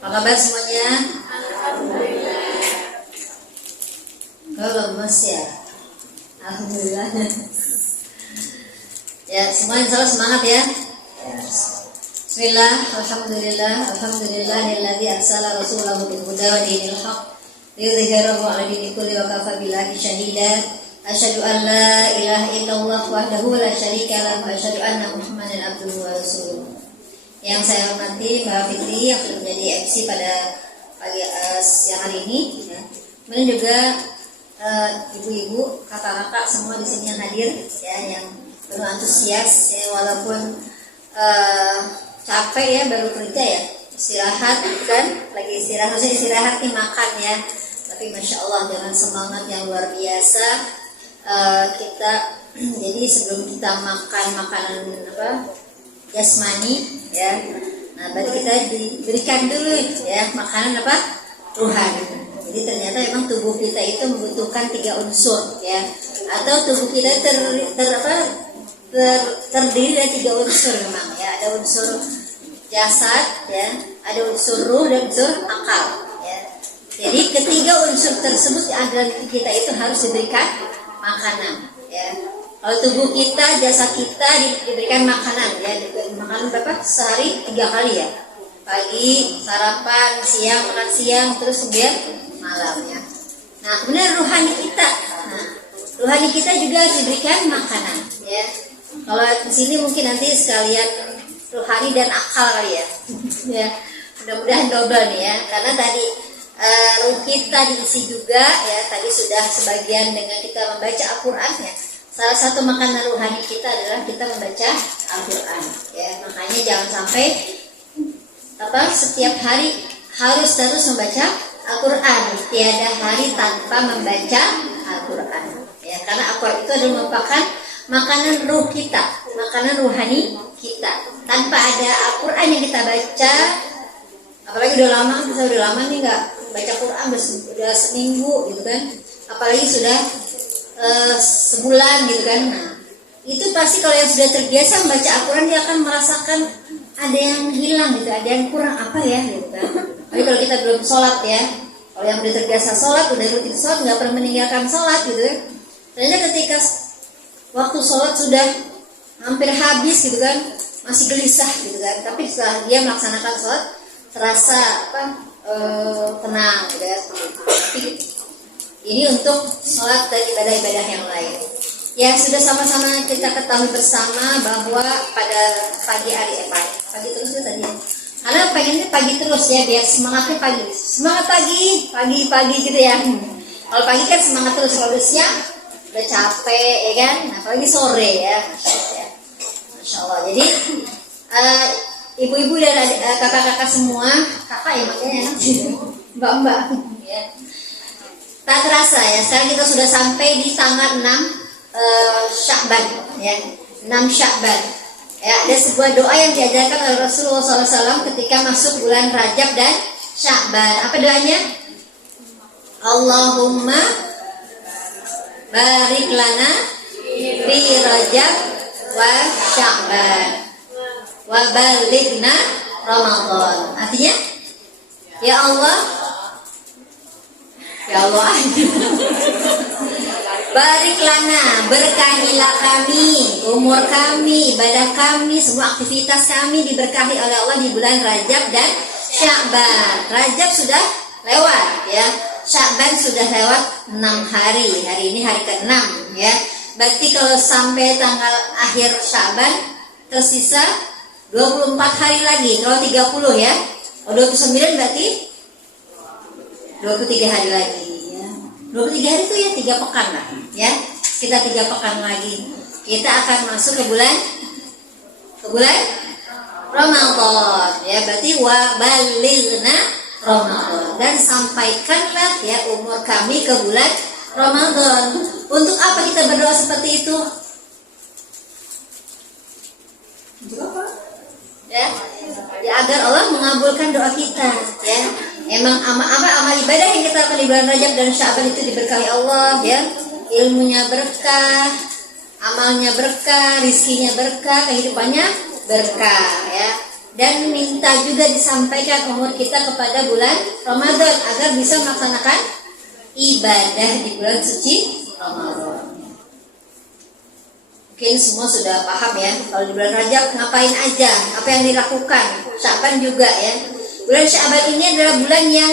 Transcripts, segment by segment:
Apa kabar semuanya? Kalau lemes ya? Alhamdulillah. Ya, semuanya insya Allah semangat ya. Bismillah, alhamdulillah, alhamdulillahilladzi arsala rasulahu bil huda wa dinil haqq liyudhhirahu 'ala dini kulli wa kafa billahi shahida. Asyhadu an la ilaha illallah wahdahu la syarika lahu wa asyhadu anna Muhammadan abduhu wa rasuluh. Yang saya hormati Mbak Fitri yang sudah menjadi MC pada pagi siang hari ini ya. Kemudian juga ibu-ibu, kakak-kakak semua di sini yang hadir ya, yang penuh antusias ya, walaupun capek ya, baru kerja ya, istirahat kan, lagi istirahat, maksudnya istirahat nih, makan ya, tapi masya Allah dengan semangat yang luar biasa. Kita jadi sebelum kita makan makanan jasmani ya, nah berarti kita diberikan dulu ya makanan rohani. Jadi ternyata memang tubuh kita itu membutuhkan 3 unsur ya, atau tubuh kita terdiri dari 3 unsur memang ya. Ada unsur jasad ya, ada unsur ruh dan unsur akal ya. Jadi ketiga unsur tersebut yang ada di kita itu harus diberikan makanan ya. Kalau tubuh kita, jasad kita diberikan makanan ya, diberikan makanan berapa? Sehari 3 kali ya. Pagi, sarapan, siang, makan siang, terus kemudian malam ya. Nah, kemudian rohani kita. Nah, rohani kita juga diberikan makanan ya. Kalau di sini mungkin nanti sekalian rohani dan akal kali ya. Ya, mudah-mudahan double nih ya. Karena tadi ruh kita diisi juga ya. Tadi sudah sebagian dengan kita membaca Al-Qur'an ya. Salah satu makanan rohani kita adalah kita membaca Al-Qur'an ya. Makanya jangan sampai setiap hari harus terus membaca Al-Qur'an. Tiada hari tanpa membaca Al-Qur'an ya. Karena Al-Qur'an itu adalah merupakan makanan ruh kita, makanan rohani kita. Tanpa ada Al-Qur'an yang kita baca, apalagi udah lama nih nggak baca Quran, udah seminggu gitu kan, apalagi sudah sebulan gitu kan. Nah, itu pasti kalau yang sudah terbiasa membaca Al-Quran, dia akan merasakan ada yang hilang gitu, ada yang kurang apa ya gitu kan. Tapi kalau kita belum sholat ya, kalau yang udah terbiasa sholat, udah rutin sholat, nggak pernah meninggalkan sholat gitu kan, ternyata ketika waktu sholat sudah hampir habis gitu kan, masih gelisah gitu kan. Tapi setelah dia melaksanakan sholat, terasa tenang gitu ya. Tapi ini untuk sholat dan ibadah-ibadah yang lain. Ya, sudah sama-sama kita ketahui bersama bahwa pada pagi hari pagi terus ya tadi. Karena pengennya pagi terus ya, biar semangatnya pagi. Semangat pagi gitu ya. Kalau pagi kan semangat terus, kalau siang udah capek ya kan. Nah, apalagi sore ya. Masya Allah. Jadi ibu-ibu dan kakak-kakak semua, kakak ya makanya enak sih, mbak-mbak ya. Tak terasa ya, sekarang kita sudah sampai di tanggal 6 Sya'ban ya, 6 Sya'ban ya. Ada sebuah doa yang diajarkan oleh Rasulullah SAW ketika masuk bulan Rajab dan Sya'ban. Apa doanya? Allahumma barik lana fi Rajab wa Sya'ban wa balighna Ramadan. Artinya, ya Allah barik lana, berkahilah kami, umur kami, ibadah kami, semua aktivitas kami diberkahi oleh Allah di bulan Rajab dan Sya'ban. Rajab sudah lewat ya, Sya'ban sudah lewat 6 hari. Hari ini hari ke-6 ya. Berarti kalau sampai tanggal akhir Sya'ban tersisa 24 hari lagi. Kalau 30 ya, kalau 29 berarti 23 hari lagi ya. 23 hari itu ya 3 pekan lah ya. Sekitar 3 pekan lagi kita akan masuk ke bulan Ramadan ya. Berarti wa balighna Ramadan, dan sampaikanlah ya umur kami ke bulan Ramadan. Untuk apa kita berdoa seperti itu? Untuk apa? Ya, agar Allah mengabulkan doa kita ya. Emang amal ibadah yang kita lakukan di bulan Rajab dan Sya'ban itu diberkahi Allah ya. Ilmunya berkah, amalnya berkah, rizkinya berkah, kehidupannya berkah ya. dan minta juga disampaikan umur kita kepada bulan Ramadan agar bisa melaksanakan ibadah di bulan suci Ramadan. Mungkin semua sudah paham ya, kalau di bulan Rajab ngapain aja, apa yang dilakukan. Sya'ban juga ya. Bulan Sya'ban ini adalah bulan yang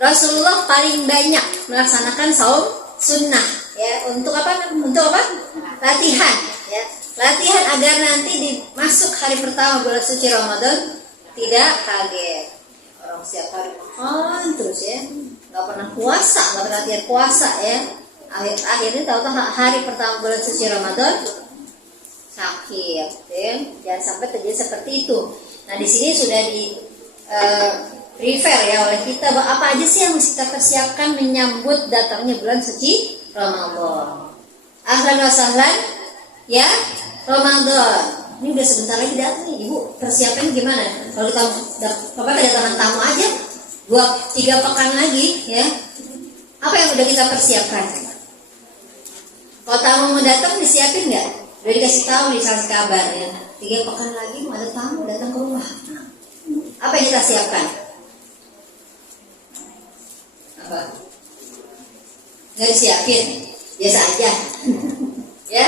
Rasulullah paling banyak melaksanakan saum sunnah ya. Untuk apa? Untuk apa? Latihan ya. Latihan agar nanti di masuk hari pertama bulan suci Ramadan tidak kaget. Orang setiap hari makan terus ya, nggak pernah puasa, nggak pernah latihan puasa ya. Akhirnya tahu-tahu hari pertama bulan suci Ramadan sakit, ya. Jangan sampai terjadi seperti itu. Nah di sini sudah di refer ya oleh kita bahwa apa aja sih yang mesti kita persiapkan menyambut datangnya bulan suci Ramadan. Ahlan wa sahlan ya Ramadan. Ini udah sebentar lagi datang nih, Ibu. Persiapan gimana? Kalau kita kedatangan tamu aja 2-3 pekan lagi ya. Apa yang udah kita persiapkan? Kalau tamu mau datang disiapin nggak? Udah dikasih tahu, dikasih kabar ya. 3 pekan lagi mau ada tamu datang ke rumah. Apa yang kita siapkan? Apa? Nggak disiapin, biasa aja. Ya.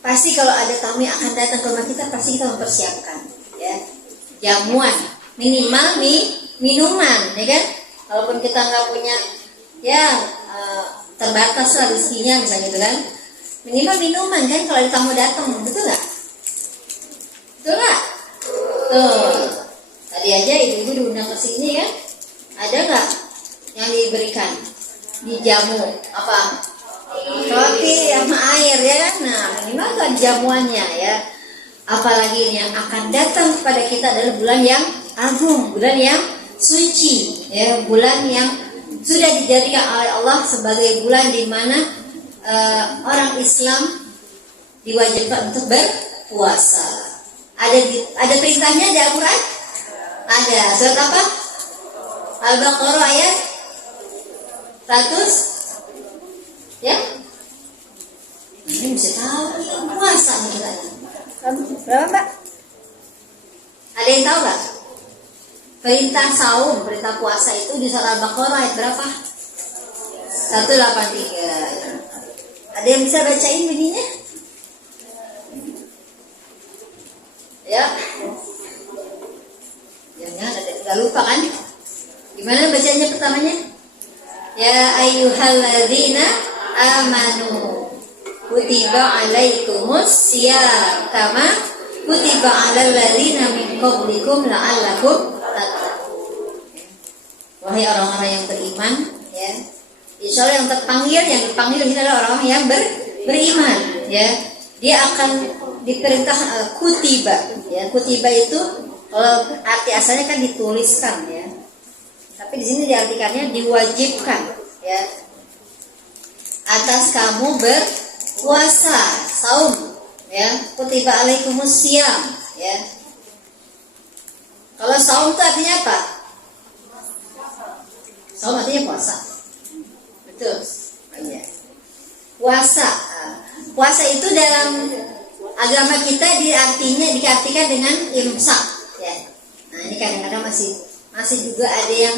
Pasti kalau ada tamu yang akan datang ke rumah kita, pasti kita mempersiapkan. Ya. Jamuan, minimal minuman, ya kan? Walaupun kita nggak punya, ya terbatas lah rezekinya misalnya gitu kan. Minimal minuman kan kalau ada tamu datang, betul nggak? Betul nggak? Tuh, tadi aja ibu-ibu diundang ke sini kan, ada nggak yang diberikan? Dijamu apa? Roti sama air ya kan? Nah minimal kan jamuannya ya. Apalagi ini yang akan datang kepada kita adalah bulan yang agung, bulan yang suci, ya, bulan yang sudah dijadikan oleh Allah sebagai bulan di mana orang Islam diwajibkan untuk berpuasa. Ada perintahnya di Al-Quran? Ada. Surat apa? Al-Baqarah ayat 100. Ya? Ini bisa tahu nih puasa nih kita. Berapa Mbak? Ada yang tahu nggak? Perintah saum, perintah puasa itu di surat Al-Baqarah ayat berapa? 183. Ada yang bisa bacain bunyinya? Ya. Jangan ada nggak lupa kan? Gimana bacanya pertamanya? Ya ayyuhalladzina amanu kutiba alaikumus syiyam kama kutiba alal ladzina min qablikum la'allakum tattaqun. Wahai orang-orang yang beriman ya. Insya Allah yang dipanggil ini adalah orang yang beriman ya. Dia akan diperintah kutiba ya. Kutiba itu kalau arti asalnya kan dituliskan ya. Tapi di sini diartikannya diwajibkan ya. Atas kamu berpuasa, saum ya. Kutiba alaikumus syiyam ya. Kalau saum itu artinya apa? Saum artinya puasa. Betul. Ya. Puasa. Puasa itu dalam agama kita diartikan dengan imsak ya. Nah, ini kadang-kadang masih juga ada yang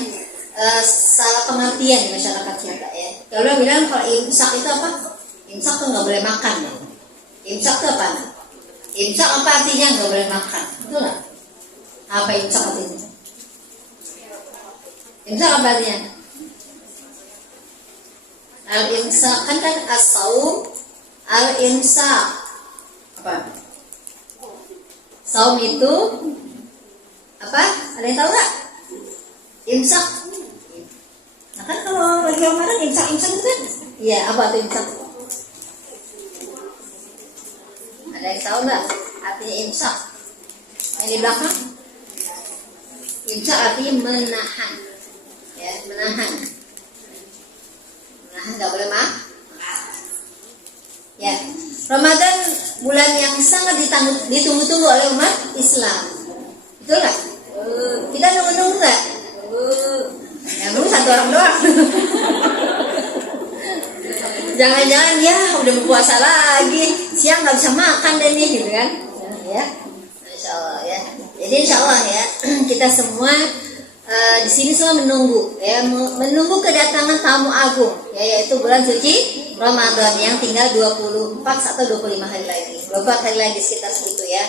salah pengertian di masyarakat kita ya. Kalau bilang kalau imsak itu apa? Imsak tuh nggak boleh makan ya. Imsak itu apa? Imsak apa artinya nggak boleh makan? Betul nggak? Apa imsak artinya? Imsak apa artinya? Al-imsak kan as-saum, al-imsak apa? Saum itu apa? Ada yang tahu nggak? Imsak. Nah kan kalau lagi Ramadan imsak itu kan? Iya, apa itu imsak? Ada yang tahu nggak artinya imsak? Ini di belakang. Imsak artinya menahan, ya, menahan. Menahan nggak boleh makan. Ya, Ramadan bulan yang sangat ditunggu-tunggu oleh umat Islam. Betul nggak? Kita nunggu-nunggu nggak? Yang nunggu satu orang doang. Jangan-jangan ya udah berpuasa lagi, siang nggak bisa makan deh nih, gitu kan? Ya, Masya Allah ya. Jadi Jadi insya Allah ya kita semua di sini semua menunggu ya, menunggu kedatangan tamu agung ya, yaitu bulan suci Ramadan yang tinggal 24 atau 25 hari lagi, 24 hari lagi sekitar segitu ya.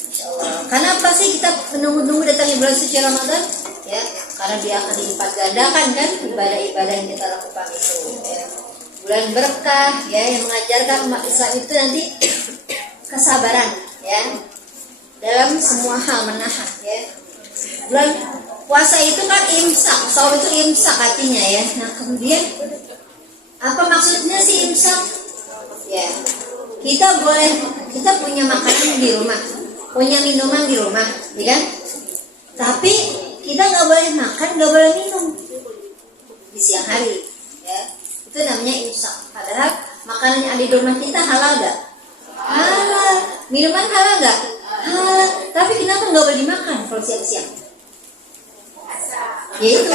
Insya Allah. Karena apa sih kita menunggu datangnya bulan suci Ramadan? Ya, karena dia akan dilipat gandakan kan ibadah-ibadah yang kita lakukan itu. Ya. Bulan berkah ya, yang mengajarkan umat Islam itu nanti kesabaran ya dalam semua hal, menahan ya. Bulan puasa itu kan imsak, sahur itu imsak artinya ya. Nah kemudian apa maksudnya sih imsak? Ya, kita punya makanan di rumah, punya minuman di rumah, ya kan? Tapi kita nggak boleh makan, nggak boleh minum di siang hari, ya. Itu namanya imsak. Padahal makanan yang ada di rumah kita halal nggak? Halal. Minuman halal nggak? Halal. Tapi kenapa nggak boleh dimakan kalau siang-siang? Yaitu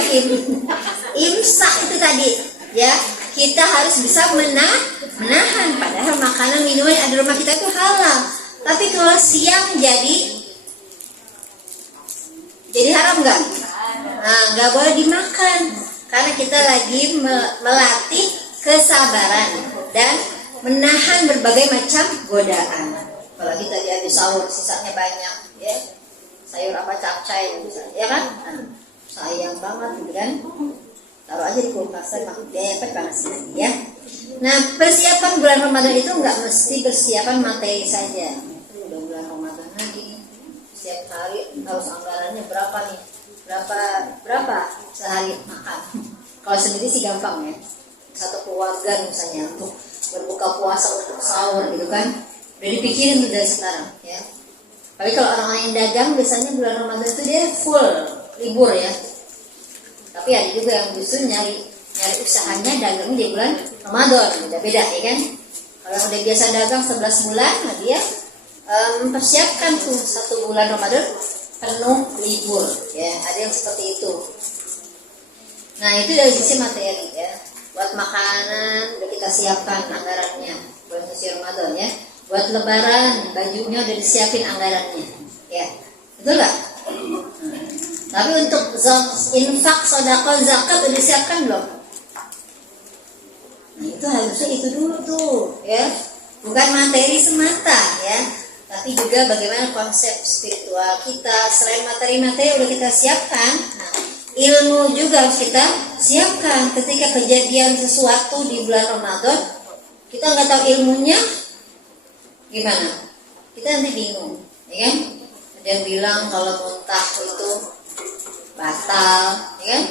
imsak itu tadi, ya. Kita harus bisa menahan. Padahal makanan minuman yang ada di rumah kita itu halal. Tapi kalau siang jadi haram nggak? Nah, nggak boleh dimakan karena kita lagi melatih kesabaran dan menahan berbagai macam godaan. Apalagi tadi habis sahur sisanya banyak, ya. Sayur apa capcay misalnya, ya kan? Nah, sayang banget gitu kan. Taruh aja di kulkas, depet panas ya. Nah, persiapan bulan Ramadan itu nggak mesti persiapan materi saja. Udah bulan Ramadan lagi, setiap hari harus anggarannya berapa nih? Berapa sehari makan? Kalau sendiri sih gampang ya. Satu keluarga misalnya untuk berbuka puasa, untuk sahur gitu kan, udah dipikirin tuh dari sekarang ya. Tapi kalau orang-orang yang dagang biasanya bulan Ramadan itu dia full libur ya. Tapi ada juga yang justru nyari usahanya dagangnya di bulan Ramadan, beda-beda ya kan. Kalau udah biasa dagang 11 bulan, nah dia mempersiapkan tuh 1 bulan Ramadan penuh libur ya. Ada yang seperti itu. Nah itu dari sisi materi ya. Buat makanan udah kita siapkan anggarannya buat suci Ramadan ya. Buat lebaran bajunya udah disiapin anggarannya ya. Betul nggak? Tapi untuk infak, sedekah, zakat udah disiapkan belum? Nah itu harusnya itu dulu tuh ya. Bukan materi semata ya, tapi juga bagaimana konsep spiritual kita. Selain materi-materi udah kita siapkan, nah, ilmu juga harus kita siapkan. Ketika kejadian sesuatu di bulan Ramadan, kita nggak tahu ilmunya gimana, kita nanti bingung, ya kan? Ada yang bilang kalau muntah itu batal, ya kan?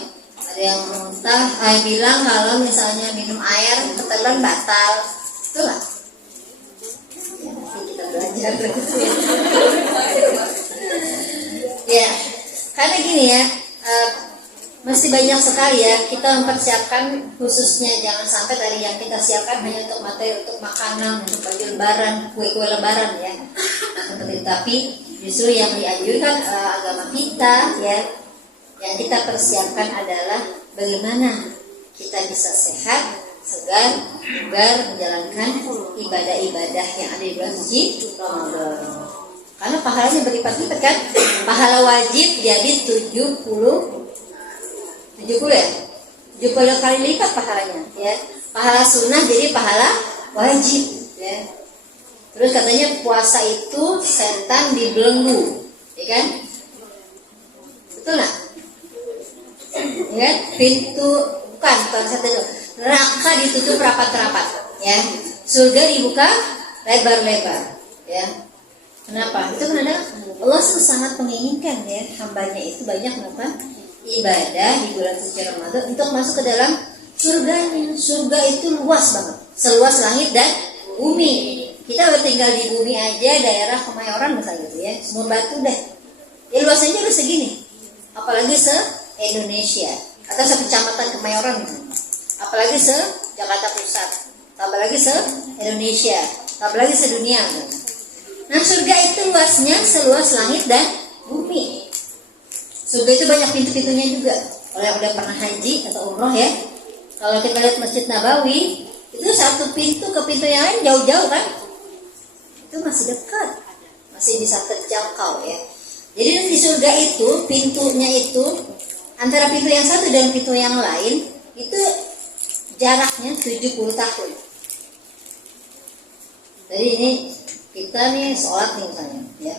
Ada yang muntah, bilang kalau misalnya minum air ketelan batal, itulah. Ya, nanti kita belajar ya, karena gini ya, masih banyak sekali ya kita mempersiapkan, khususnya jangan sampai tadi yang kita siapkan hanya untuk materi, untuk makanan, untuk baju lebaran, kue-kue lebaran ya. Tapi justru yang dianjurkan agama kita ya, yang kita persiapkan adalah bagaimana kita bisa sehat, segar, bugar menjalankan ibadah-ibadah yang ada di bulan suci Ramadan. Karena pahalanya berlipat-lipat kan, pahala wajib jadi 70 ya, 70 kali lipat pahalanya ya. Pahala sunnah jadi pahala wajib ya. Terus katanya puasa itu setan dibelenggu, ya kan? Betul nggak? Ya, pintu bukan setan itu, neraka ditutup rapat-rapat ya. Surga dibuka lebar-lebar ya. Kenapa? Itu karena Allah sangat menginginkan ya hambanya itu banyak melakukan ibadah di bulan suci Ramadan untuk masuk ke dalam surganya. Surga itu luas banget, seluas langit dan bumi. Kita udah tinggal di bumi aja, daerah Kemayoran misalnya gitu ya, semua batu deh. Ya luasnya udah segini, apalagi se-Indonesia atau se-kecamatan Kemayoran misalnya. Apalagi se-Jakarta Pusat, apalagi se-Indonesia, apalagi sedunia gitu. Nah surga itu luasnya seluas langit dan bumi. Surga itu banyak pintu-pintunya juga. Kalau yang udah pernah haji atau umroh ya, kalau kita lihat Masjid Nabawi, itu satu pintu ke pintu yang lain jauh-jauh kan, itu masih dekat, masih bisa terjangkau ya. Jadi di surga itu pintunya itu antara pintu yang satu dan pintu yang lain itu jaraknya 70 tahun. Jadi ini kita nih sholat nih misalnya, ya.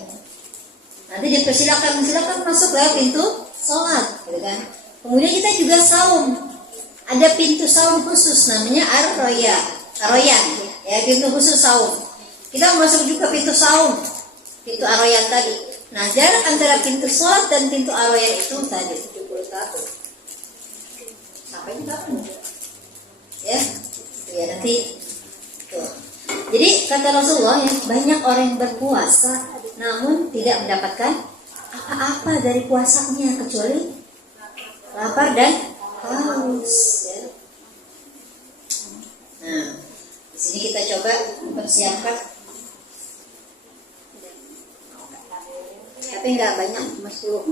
Nanti silakan masuk lewat pintu sholat, gitu kan. Kemudian kita juga saum. Ada pintu saum khusus namanya Ar-Royan, ya, pintu khusus saum. Kita masuk juga pintu saum, pintu Ar-Royan tadi. Nah, jarak antara pintu sholat dan pintu Ar-Royan itu tadi 70 tahun. Sampai kapan? Ya, ya nanti tuh. Jadi kata Rasulullah, ya, banyak orang yang berpuasa namun tidak mendapatkan apa-apa dari puasanya kecuali lapar dan haus. Ya. Nah, di sini kita coba persiapkan, tapi nggak banyak, Mas Bu.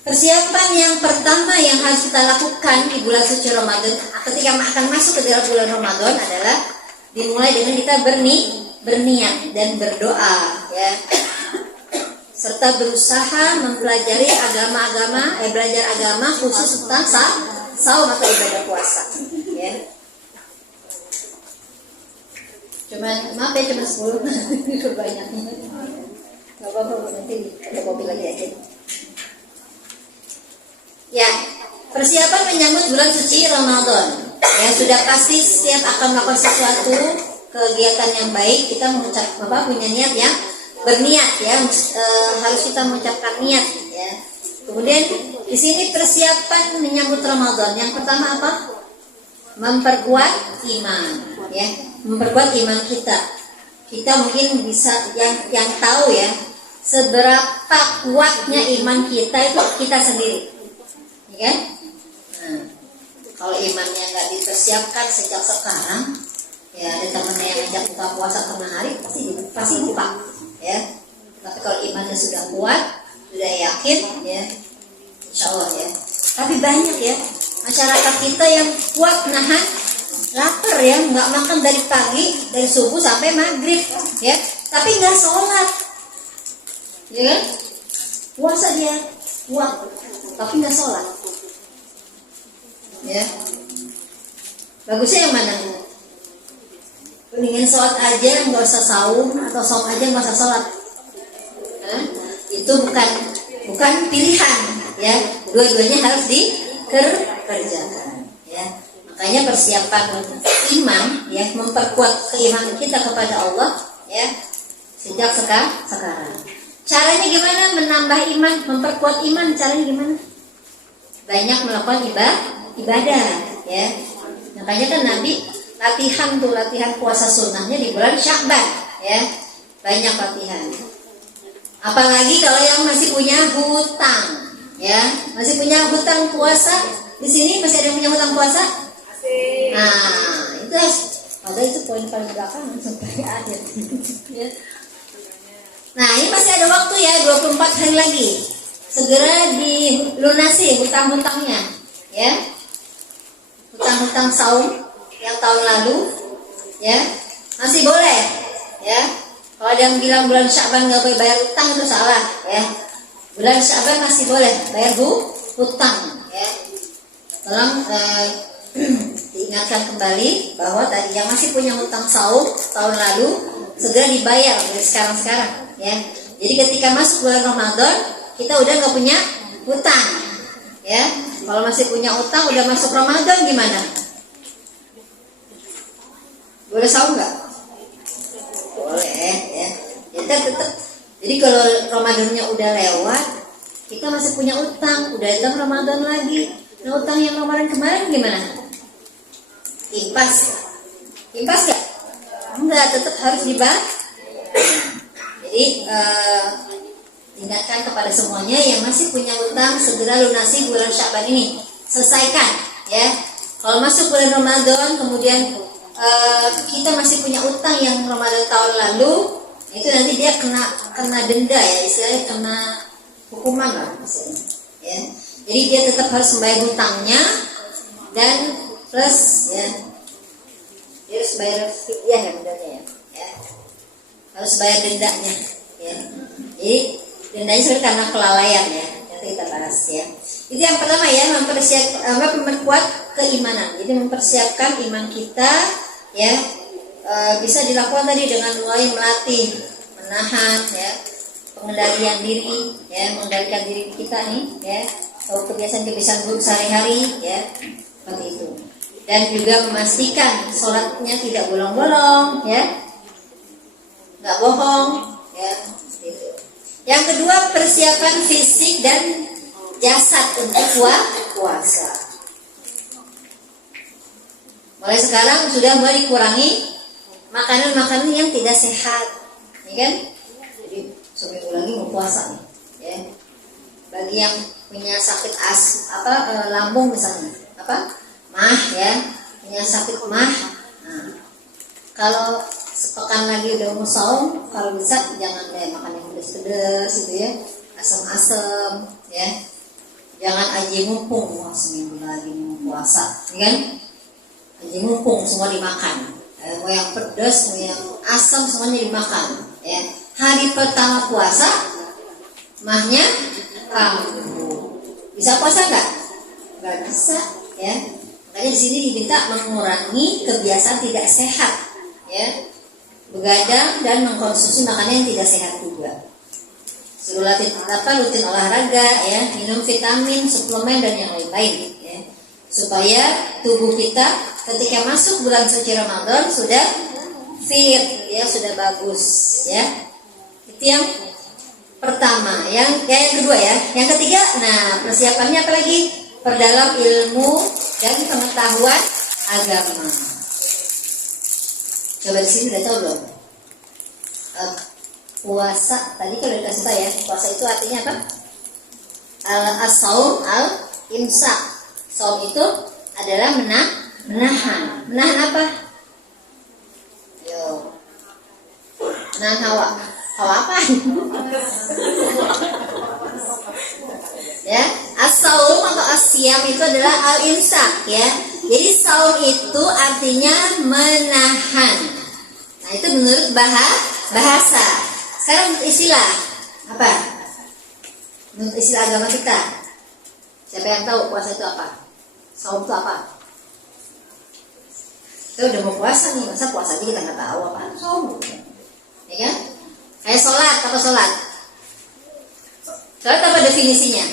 Persiapan yang pertama yang harus kita lakukan di bulan suci Ramadan ketika akan masuk ke dalam bulan Ramadan adalah dimulai dengan kita berniat dan berdoa, ya, serta berusaha mempelajari belajar agama khusus tentang saum atau ibadah puasa, ya. Maaf ya, cuma 10 kebanyakan. Gak apa-apa, nanti ada kopi lagi aja. Ya, persiapan menyambut bulan suci Ramadan. Ya, sudah pasti setiap akan melakukan sesuatu kegiatan yang baik, kita punya niat yang berniat, ya. Harus kita mengucapkan niat, ya. Kemudian di sini persiapan menyambut Ramadan. Yang pertama apa? Memperkuat iman, ya. Memperkuat iman kita. Kita mungkin bisa yang tahu, ya, seberapa kuatnya iman kita itu kita sendiri. Ya, nah, kalau imannya nggak dipersiapkan sejak sekarang, ya, ada temennya yang ajak buka puasa tengah hari pasti lupa, ya. Tapi kalau imannya sudah kuat, sudah yakin, ya, insya Allah, ya. Tapi banyak, ya, masyarakat kita yang kuat nahan lapar, ya, nggak makan dari pagi, dari subuh sampai maghrib, ya, tapi nggak sholat, ya kan? Puasa dia kuat, tapi nggak sholat. Ya, bagusnya yang mana? Mendingan sholat aja nggak usah saum, atau saum aja nggak usah sholat. Nah, itu bukan pilihan, ya. Dua-duanya harus dikerjakan, ya. Makanya persiapan iman, ya, memperkuat keimanan kita kepada Allah, ya, sejak sekarang. Caranya gimana menambah iman, memperkuat iman? Caranya gimana? Banyak melakukan ibadah, ya. Makanya kan Nabi latihan puasa sunnahnya di bulan Sya'ban, ya. Banyak latihan. Apalagi kalau yang masih punya hutang, ya, masih punya hutang puasa. Di sini masih ada yang punya hutang puasa? Nah, itu poin paling belakang sampai akhir. Ya. Nah, ini masih ada waktu, ya, 24 hari lagi. Segera dilunasi hutang-hutangnya, ya. Hutang-hutang saum yang tahun lalu, ya, masih boleh, ya. Kalau ada yang bilang bulan Sya'ban nggak boleh bayar hutang, itu salah, ya. Bulan Sya'ban masih boleh bayar hutang, ya. Tolong diingatkan kembali bahwa tadi yang masih punya hutang saum tahun lalu segera dibayar dari sekarang, ya. Jadi ketika masuk bulan Ramadan kita udah nggak punya hutang, ya. Kalau masih punya utang udah masuk Ramadan gimana? Boleh saum nggak? Boleh, ya. Kita tetap. Jadi kalau Ramadannya udah lewat, kita masih punya utang, udah datang Ramadan lagi. Nah, utang yang Ramadan kemarin gimana? Impas nggak? Enggak, tetap harus dibayar. Jadi ingatkan kepada semuanya yang masih punya utang, segera lunasi bulan Sya'ban ini, selesaikan, ya. Kalau masuk bulan Ramadan kemudian kita masih punya utang yang Ramadan tahun lalu, itu nanti dia kena denda, ya, istilahnya kena hukuman lah, misalnya, ya. Jadi dia tetap harus membayar hutangnya dan plus, ya, dia harus bayar fidyah, ya, benarnya, ya. harus bayar dendanya, ya. Jadi dendanya sebenarnya karena kelalaian, ya. Nanti kita bahas, ya. Itu yang pertama, ya, memperkuat keimanan. Jadi mempersiapkan iman kita, ya, bisa dilakukan tadi dengan mulai melatih, menahan, ya, pengendalian diri, ya, mengendalikan diri kita nih, ya, atau kebiasaan-kebiasaan buruk sehari-hari, ya, seperti itu. Dan juga memastikan sholatnya tidak bolong-bolong, ya, nggak bohong, ya, gitu. Yang kedua, persiapan fisik dan jasad untuk puasa. Mulai sekarang sudah mulai dikurangi makanan-makanan yang tidak sehat, ya kan? Jadi seminggu lagi mau puasa nih, ya. Bagi yang punya sakit lambung misalnya, mah, ya, punya sakit mah. Nah, kalau sepekan lagi udah mau saum, kalau bisa jangan kayak makan yang pedes-pedes gitu, ya, asam-asam, ya. Jangan aji mumpung, wah seminggu lagi mau puasa, ya kan? Aji mumpung semua dimakan, mau yang pedas, mau yang asam semuanya dimakan, ya. Hari pertama puasa, mahnya kambuh. Bisa puasa nggak? Nggak bisa, ya. Makanya di sini diminta mengurangi kebiasaan tidak sehat, ya. Begadang dan mengkonsumsi makanan yang tidak sehat juga. Suruh rutin olahraga, ya, minum vitamin, suplemen dan yang lain-lain, ya, supaya tubuh kita ketika masuk bulan suci Ramadan sudah fit, ya, sudah bagus, ya. Itu yang pertama. Yang kedua, ya, yang ketiga, nah persiapannya apa lagi? Perdalam ilmu dan pengetahuan agama. Coba di sini udah tahu belum? Puasa tadi kan udah kasih tahu, ya. Puasa itu artinya apa? As-saum al-imsak. Saum itu adalah menahan. Menahan apa? Yo. Menahan hawa. Hawa apa? Ya, as-saum atau as-siyam itu adalah al-imsak, ya. Jadi saum itu artinya menahan. Nah, itu menurut bahasa. Sekarang menurut istilah apa? Menurut istilah agama kita, siapa yang tahu puasa itu apa? Saum itu apa? Kita udah mau puasa nih, masa puasa aja kita nggak tahu apa saum? Ya kan? Kayak sholat, apa sholat? Sholat apa definisinya?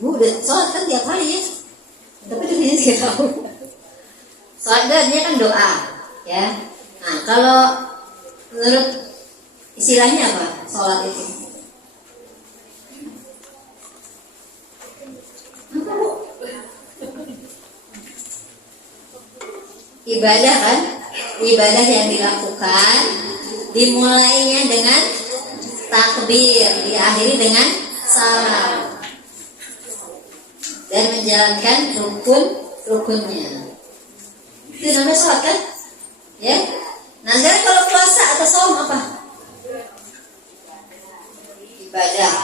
Ibu udah sholat kan tiap hari, ya? Tapi definisi nggak tahu. Sholat dia kan doa, ya. Nah, kalau menurut istilahnya apa? Sholat itu apa, Bu? Ibadah kan? Ibadah yang dilakukan dimulainya dengan takbir, diakhiri dengan salam, dan menjalankan rukun-rukunnya. Itu namanya sholat kan? Ya. Nah, sekarang kalau puasa atau saum apa? Ibadah.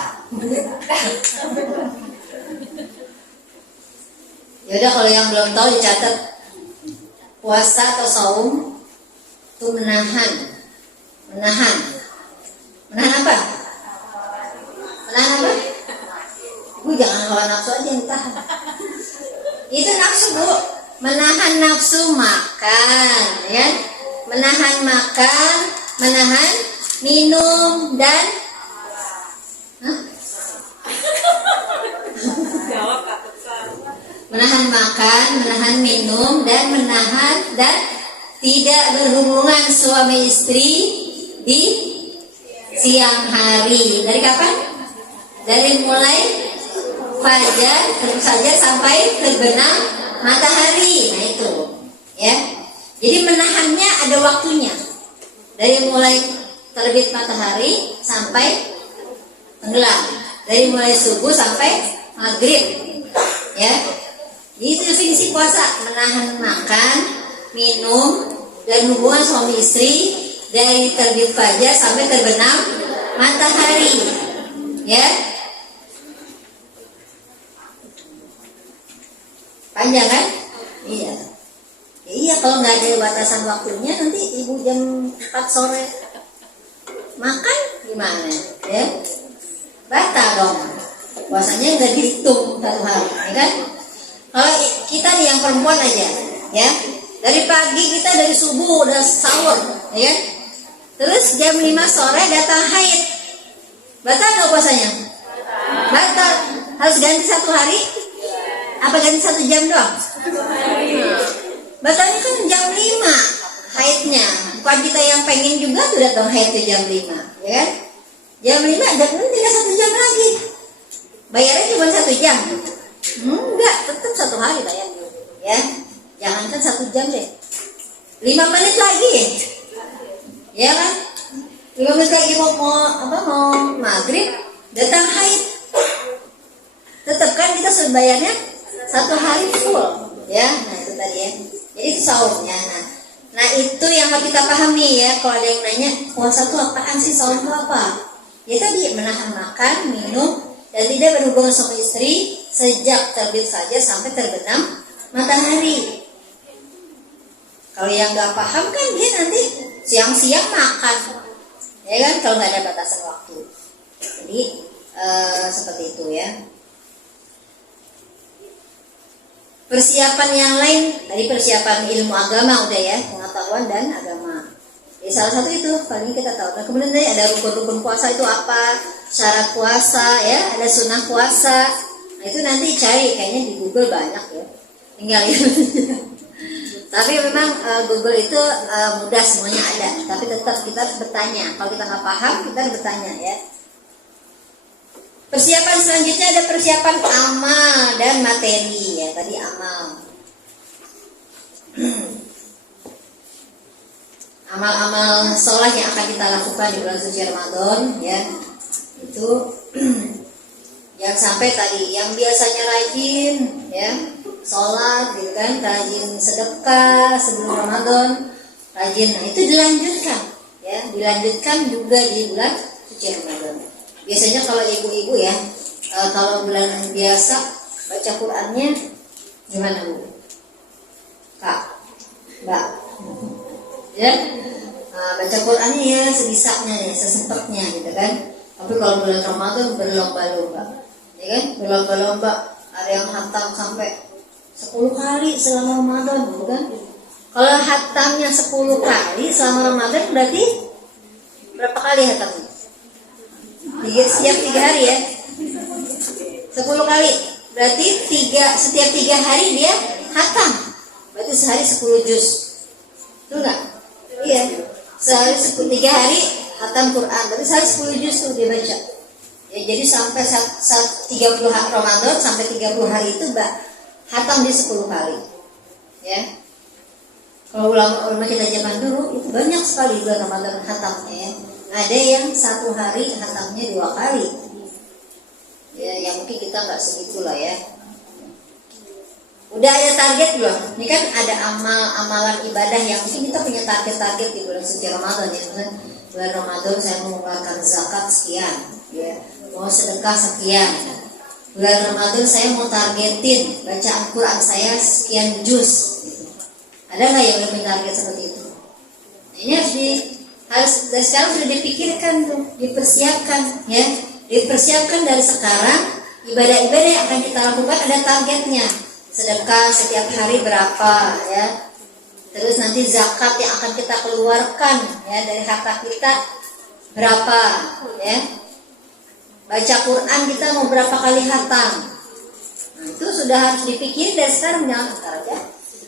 Yaudah, kalau yang belum tahu dicatat. Puasa atau saum itu menahan. Menahan apa? Menahan apa? Bu, jangan hawa nafsu aja yang ditahan. Itu nafsu, Bu. Menahan nafsu makan, ya. Menahan makan, menahan minum dan menahan makan, menahan minum, dan menahan dan tidak berhubungan suami istri di siang hari. Dari kapan? Dari mulai fajar terus saja sampai terbenam matahari. Nah itu, ya. Jadi menahannya ada waktunya. Dari mulai terbit matahari sampai tenggelam. Dari mulai subuh sampai maghrib, ya. Itu definisi puasa, menahan makan, minum, dan hubungan suami istri dari terbit fajar sampai terbenam matahari, ya. Panjang kan? Iya. Ya, iya, kalau nggak ada batasan waktunya nanti ibu jam 4 sore makan gimana? Ya, batal dong. Puasanya nggak dihitung satu hari, ya kan? Kalau kita nih yang perempuan aja, ya, dari pagi kita dari subuh udah sahur, ya kan? Terus jam 5 sore datang haid, batal nggak puasanya? Batal. Harus ganti 1 hari? Apa ganti 1 jam doang? Batalnya kan jam 5 haidnya. Bukan kita yang pengen juga tuh datang haid ke jam 5, ya kan? Jam 5 dan tinggal 1 jam lagi. Bayarnya cuma 1 jam. Enggak, tetap 1 hari bayarnya. Ya, jangankan 1 jam deh. 5 menit lagi, ya kan? 5 menit lagi mau maghrib, datang haid. Tetap kan kita sudah bayarnya 1 hari full, ya. Nah itu tadi ya. Jadi itu sahurnya. Nah itu yang harus kita pahami ya. Kalau ada yang nanya puasa itu apaan sih, sahur itu apa? Ya tadi menahan makan, minum, dan tidak berhubungan sama istri sejak terbit saja sampai terbenam matahari. Kalau yang nggak paham kan dia nanti siang-siang makan, ya kan? Kalau nggak ada batasan waktu. Jadi seperti itu ya. Persiapan yang lain, tadi persiapan ilmu agama udah ya, pengetahuan dan agama. Ya, salah satu itu paling kita tahu. Nah, kemudian tadi ada rukun-rukun puasa itu apa, syarat puasa ya, ada sunnah puasa. Nah itu nanti cari, kayaknya di Google banyak ya, tinggal itu. Tapi memang Google itu mudah, semuanya ada. Tapi tetap kita harus bertanya. Kalau kita nggak paham, kita harus bertanya ya. Persiapan selanjutnya ada persiapan amal dan materi ya. Tadi amal. Amal-amal sholat yang akan kita lakukan di bulan suci Ramadan ya. Itu yang sampai tadi yang biasanya rajin ya sholat gitu kan, rajin sedekah sebelum Ramadan, rajin. Nah itu dilanjutkan ya, dilanjutkan juga di bulan suci Ramadan. Biasanya kalau ibu-ibu ya, kalau bulan biasa baca Qur'annya gimana Bu? Kak, Mbak, ya, baca Qur'annya ya sebisanya ya, sesempatnya gitu kan. Tapi kalau bulan Ramadan berlomba-lomba, ya kan? Berlomba-lomba, ada yang hatam sampai 10 kali selama Ramadan, gitu kan? Kalau hatamnya 10 kali selama Ramadan berarti berapa kali hatamnya? Setiap 3 hari ya, 10 kali berarti setiap 3 hari dia hatam, berarti sehari 10 juz, betul nggak? Iya, sehari 3 hari hatam Quran, berarti sehari 10 juz tuh dia baca ya. Jadi sampai 30 hari Ramadan, sampai 30 hari itu hatam dia 10 kali ya. Kalau ulama kita zaman dulu itu banyak sekali bulan Ramadan hatamnya ya. Ada yang 1 hari hatamnya 2 kali ya, yang mungkin kita nggak segitulah ya. Udah ada target belum? Ini kan ada amalan ibadah yang mungkin kita punya target-target di bulan suci Ramadan ya. Misalnya bulan Ramadan saya mau mengeluarkan zakat sekian ya, mau sedekah sekian. Bulan Ramadan saya mau targetin baca Al-Quran saya sekian juz gitu. Ada nggak yang lebih target seperti itu? Nah, ini harus dari sekarang sudah dipikirkan tuh, dipersiapkan ya, dipersiapkan dari sekarang. Ibadah-ibadah yang akan kita lakukan ada targetnya. Sedekah setiap hari berapa ya, terus nanti zakat yang akan kita keluarkan ya dari harta kita berapa ya, baca Quran kita mau berapa kali hatam. Nah, itu sudah harus dipikirin dari sekarang, jangan sekarang aja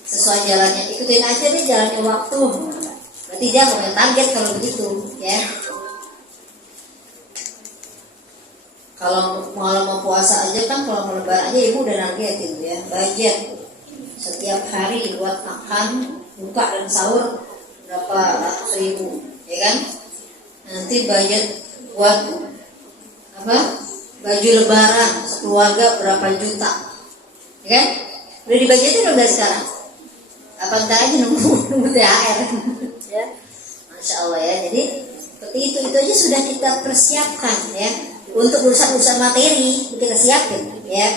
sesuai jalannya, ikutin aja deh jalannya waktu. Berarti dia punya target kalau begitu ya. Kalau mau puasa aja kan, kalau mau lebaran aja ibu udah nargetin ya, budget setiap hari buat makan, buka dan sahur berapa ratus ribu ya kan. Nanti budget buat apa, baju lebaran sekeluarga berapa juta ya kan. Udah dibudgetin belum dari sekarang? Apa ntar aja nunggu THR ya. Masya Allah ya. Jadi seperti itu aja sudah kita persiapkan ya. Untuk urusan-urusan materi kita siapin ya.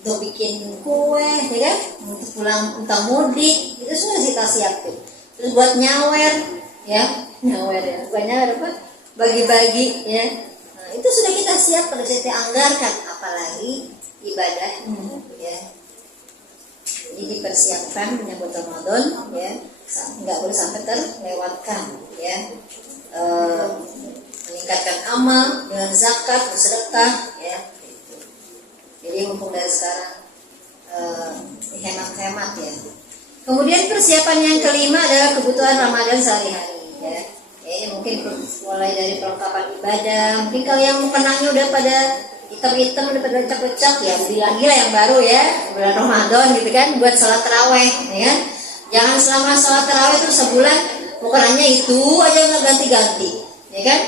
untuk bikin kue, ya kan? Untuk pulang entah mudik, itu sudah kita siapin. Terus buat nyawer, ya, bukan nyawer apa? Bagi-bagi, ya. Nah, itu sudah kita siapkan, sudah kita anggarkan, apalagi ibadah, ya. Jadi dipersiapkan menyambut Ramadan, ya, nggak boleh sampai terlewatkan, ya. Meningkatkan amal dengan zakat, bersedekah, ya. Jadi mumpung dari sekarang hemat-hemat, ya. Kemudian persiapan yang kelima adalah kebutuhan Ramadan sehari-hari, ya. Ini mungkin mulai dari perlengkapan ibadah. Mungkin kalau yang kenangnya udah pada hitam-hitam, udah pada lecak-lecak, ya beli lagi lah yang baru, ya, bulan Ramadan gitu kan, buat sholat taraweh, ya kan. Jangan selama sholat taraweh terus sebulan bukan hanya itu aja, nggak ganti-ganti, ya kan.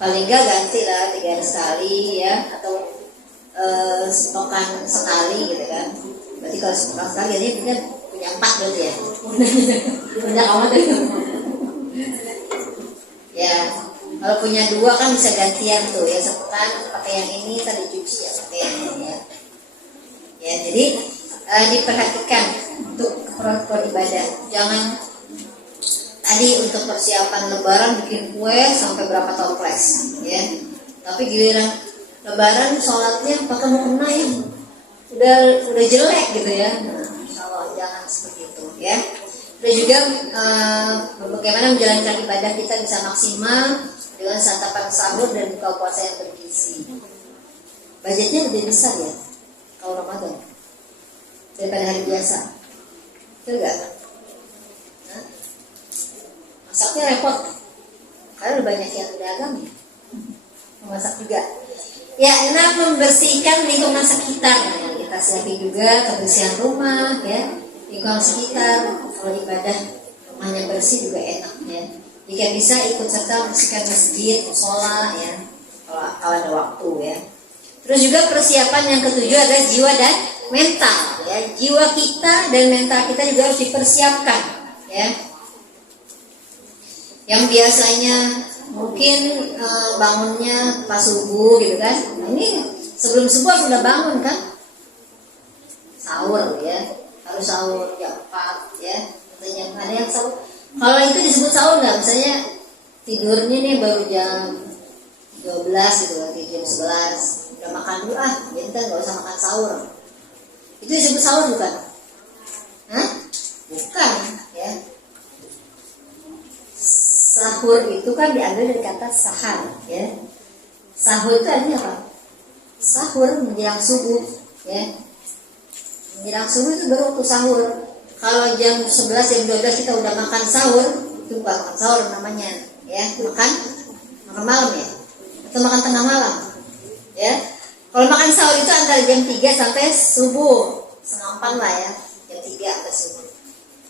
Paling nggak ganti lah 3 hari sekali, ya, atau sepekan sekali gitu kan. Berarti kalau sepekan sekali jadi kita punya 4 berarti ya. Punya amat ya. Kalau punya 2 kan bisa gantian tuh, ya, sepekan pakai yang ini, tadi cuci ya pakai yang ini, ya. Ya, jadi diperhatikan untuk keperluan ibadah. Jangan tadi untuk persiapan Lebaran bikin kue sampai berapa toples, ya. Tapi giliran Lebaran sholatnya pakai mukena yang udah jelek gitu, ya. Nah, insya Allah jangan seperti itu, ya. Dan juga bagaimana menjalankan ibadah kita bisa maksimal dengan santapan sahur dan buka puasa yang bergizi. Budgetnya lebih besar, ya, kalau Ramadan daripada hari biasa, betul nggak? Nah, masaknya repot karena lebih banyak yang dagang, ya. Memasak juga, ya, enak membersihkan lingkungan sekitar, ya. Kita siapin juga kebersihan rumah, ya, lingkungan sekitar. Kalau ibadah rumahnya bersih juga enak, ya. Jika bisa ikut serta membersihkan masjid, musola, ya, kalau ada waktu, ya. Terus juga persiapan yang ketujuh adalah jiwa dan mental, ya. Jiwa kita dan mental kita juga harus dipersiapkan, ya. Yang biasanya mungkin bangunnya pas subuh gitu kan, nah, ini sebelum subuh sudah bangun kan, sahur, ya, harus sahur jam 4, ya. Katanya ada yang sahur, kalau itu disebut sahur nggak? Misalnya tidurnya nih baru jam 12 gitu, jam 11 udah makan dulu, jadi kita nggak usah makan sahur, itu disebut sahur bukan? Hah? Bukan, ya. Sahur itu kan diambil dari kata sahar, ya. Sahur itu artinya apa? Sahur menjelang subuh, ya. Menjelang subuh itu baru waktu sahur. Kalau jam 11, jam 12 kita udah makan sahur, itu bukan makan sahur namanya, ya. Makan malam, ya, atau makan tengah malam, ya. Kalau makan sahur itu antara jam 3 sampai subuh, setengah 4 lah, ya, jam 3 sampai subuh,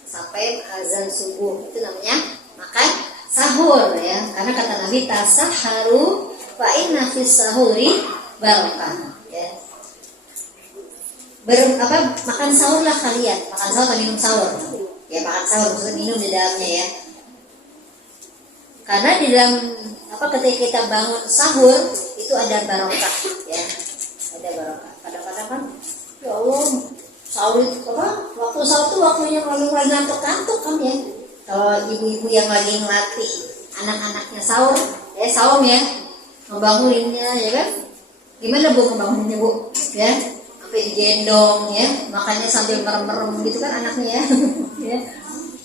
sampai azan subuh, itu namanya makan sahur, ya. Karena kata Nabi, tasaharu fa inna fis sahuri barakah, ya. Makan sahurlah kalian, makan sahur atau minum sahur, ya. Makan sahur maksudnya minum di dalamnya, ya. Karena di dalam ketika kita bangun sahur itu ada barokah, ya. Ada barokah. Kadang-kadang kan, ya Allah, sahur itu waktu sahur itu waktunya mulai ngantuk-ngantuk kan, ya. Kalau ibu-ibu yang lagi ngelatih anak-anaknya sahur, ya, saum, ya, ngebanguninnya, ya kan? Gimana Bu ngebanguninnya, Bu? Ya, sampai digendong, ya, makanya sambil merem-merem gitu kan anaknya, ya. Ya.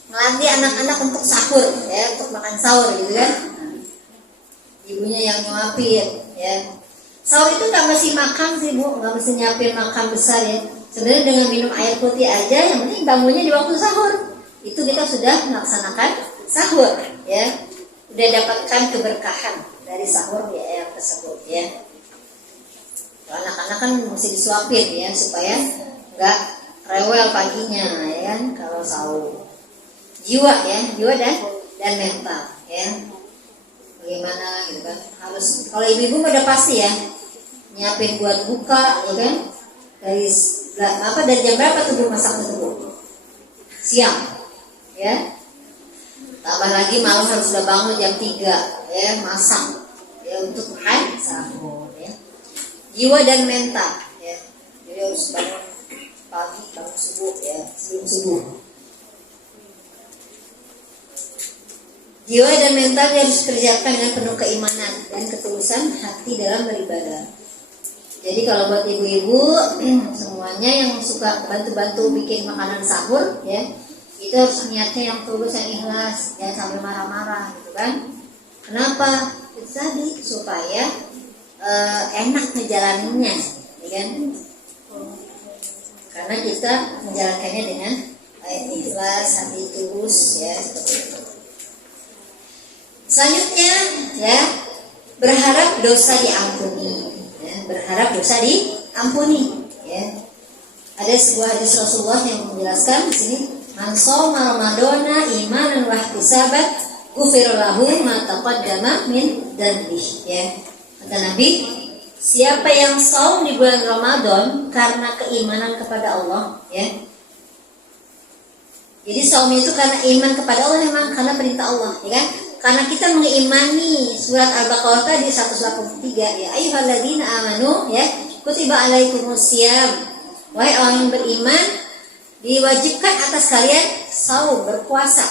Ngelatih anak-anak untuk sahur, ya, untuk makan sahur gitu kan. Ibunya yang nyuapin, ya. Sahur itu nggak mesti makan sih, Bu, nggak mesti nyiapin makan besar, ya. Sebenarnya dengan minum air putih aja, yang penting bangunnya di waktu sahur. Itu kita sudah melaksanakan sahur, ya. Udah dapatkan keberkahan dari sahur, ya, yang tersebut, ya. Anak-anak kan mesti disuapin, ya, supaya nggak rewel paginya, ya kan, kalau sahur. Jiwa, ya, jiwa dan mental, ya. Bagaimana gitu kan? Harus, kalau ibu-ibu udah pasti, ya, nyiapin buat buka, ya kan. Dari jam berapa tuh Bu masak tuh? Siang. Ya, tambah lagi malam harus sudah bangun jam 3, ya, masak, ya, untuk makan sahur, ya. Jiwa dan mental, ya, jadi harus bangun pagi bangun subuh ya, sebelum subuh. Jiwa dan mental harus dikerjakan dengan penuh keimanan dan ketulusan hati dalam beribadah. Jadi kalau buat ibu-ibu semuanya yang suka bantu-bantu bikin makanan sahur ya, itu harus niatnya yang tulus, yang ikhlas, jangan sambil marah-marah gitu kan. Kenapa? Itu tadi supaya enak ngejalaninnya, ya kan? Karena kita menjalankannya dengan ikhlas, hati tulus ya, seperti itu. Selanjutnya ya, berharap dosa diampuni. Ya, berharap dosa diampuni. Ya. Ada sebuah hadis Rasulullah yang menjelaskan di sini, man shoma ramadhana imanan wa ihtisaban ghufira lahu ma taqaddama min dzanbihi. Ya. Kata Nabi, siapa yang saum di bulan Ramadan karena keimanan kepada Allah, ya. Jadi saum itu karena iman kepada Allah, memang karena perintah Allah, ya kan? Karena kita mengimani surat Al-Baqarah tadi 183 ya, ayyuhalladzina amanu ya, kutiba alaikumusiyam. Wahai orang yang beriman, diwajibkan atas kalian saum, berpuasa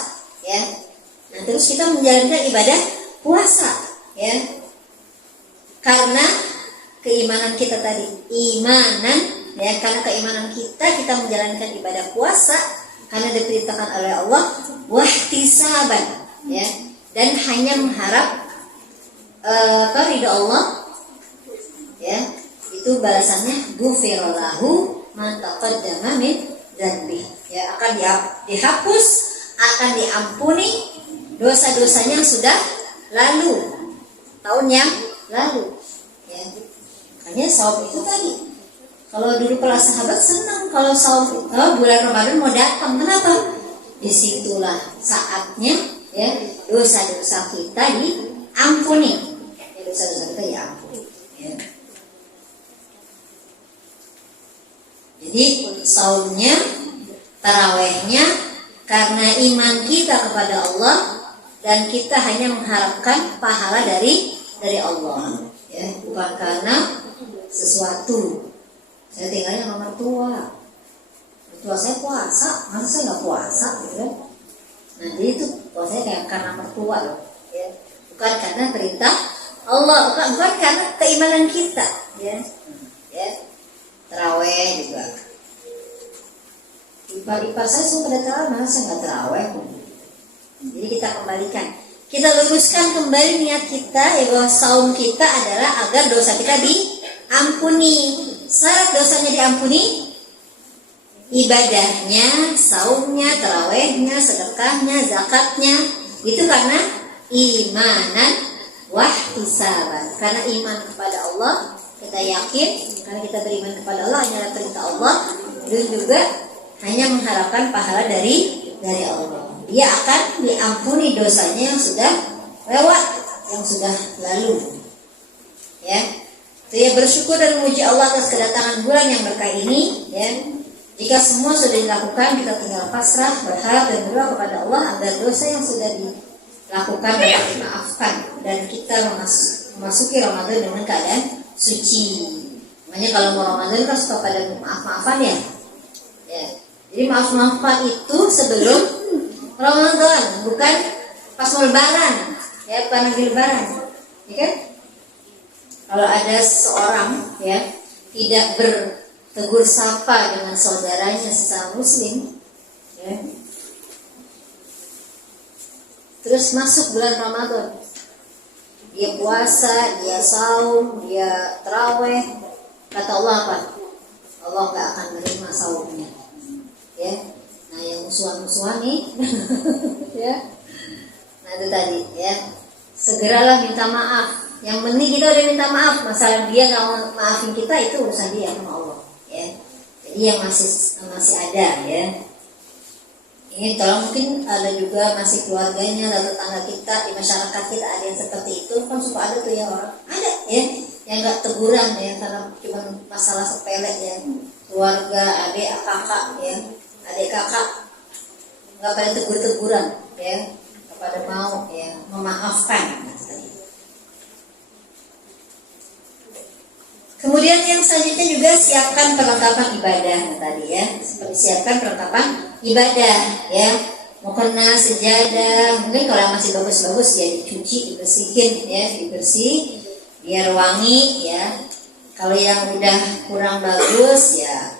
ya. Nah, terus kita menjalankan ibadah puasa ya. Karena keimanan kita tadi, imanan ya, karena keimanan kita menjalankan ibadah puasa karena diperintahkan oleh Allah, wahtisaban ya. Dan hanya mengharap ridha Allah ya, itu balasannya ghufira lahu ma taqaddama min dzanbi ya, akan dihapus, akan diampuni dosa-dosanya yang sudah lalu, tahun yang lalu ya. Makanya saum itu tadi, kalau dulu para sahabat senang kalau saum bulan Ramadan mau datang. Kenapa? Disitulah saatnya ya, dosa-dosa kita diampuni. Ya, dosa-dosa kita diampuni. Ya. Jadi saumnya, tarawehnya karena iman kita kepada Allah dan kita hanya mengharapkan pahala dari Allah. Ya, bukan karena sesuatu. Saya tinggalnya sama mertua. Mertua saya puasa, masa saya nggak puasa gitu kan? Nah, jadi itu puasanya kayak karena mertua loh, ya. Bukan karena perintah Allah, bukan karena keimanan kita, ya. Ya. Taraweh juga. Ipar saya suka pada taraweh, mana saya nggak taraweh. Jadi kita kembalikan, kita luruskan kembali niat kita ya, bahwa saum kita adalah agar dosa kita diampuni. Syarat dosanya diampuni, ibadahnya, saumnya, tarawehnya, sedekahnya, zakatnya, itu karena imanan wahtisaban. Karena iman kepada Allah, kita yakin, karena kita beriman kepada Allah hanyalah perintah Allah, dan juga hanya mengharapkan pahala dari Allah. Dia akan diampuni dosanya yang sudah lewat, yang sudah lalu. Ya, saya bersyukur dan memuji Allah atas kedatangan bulan yang berkah ini. Ya. Jika semua sudah dilakukan, kita tinggal pasrah, berharap dan berdoa kepada Allah agar dosa yang sudah dilakukan dapat dimaafkan dan kita memasuki Ramadan dengan keadaan suci. Makanya kalau mau Ramadan kan suka pada maaf-maafan ya. Ya. Jadi maaf-maafan itu sebelum Ramadan, bukan pas mau lebaran. Ya, bukan lagi lebaran. Ya kan? Kalau ada seseorang ya tidak tegur sapa dengan saudaranya sesama muslim ya. Terus masuk bulan Ramadan, dia puasa, dia saum, dia taraweh, kata Allah apa? Allah gak akan menerima saumnya ya. Nah yang musuhan-musuhan nih ya, nah itu tadi ya, segeralah minta maaf. Yang penting kita udah minta maaf, masalah dia gak maafin kita itu urusan dia sama Allah ya. Jadi yang masih ada ya. Ini tolong, mungkin ada juga masih keluarganya atau tetangga kita di masyarakat kita ada yang seperti itu, kan suka ada tuh ya orang, ada ya yang nggak teguran ya karena cuma masalah sepele ya, keluarga adik kakak ya, adik kakak nggak pada teguran ya, kepada mau ya memaafkan. Kemudian yang selanjutnya juga siapkan perlengkapan ibadah tadi ya. Seperti siapkan perlengkapan ibadah ya. Mukena, sejadah, mungkin kalau masih bagus-bagus ya dicuci, dibersihin ya, dibersih biar wangi ya. Kalau yang udah kurang bagus ya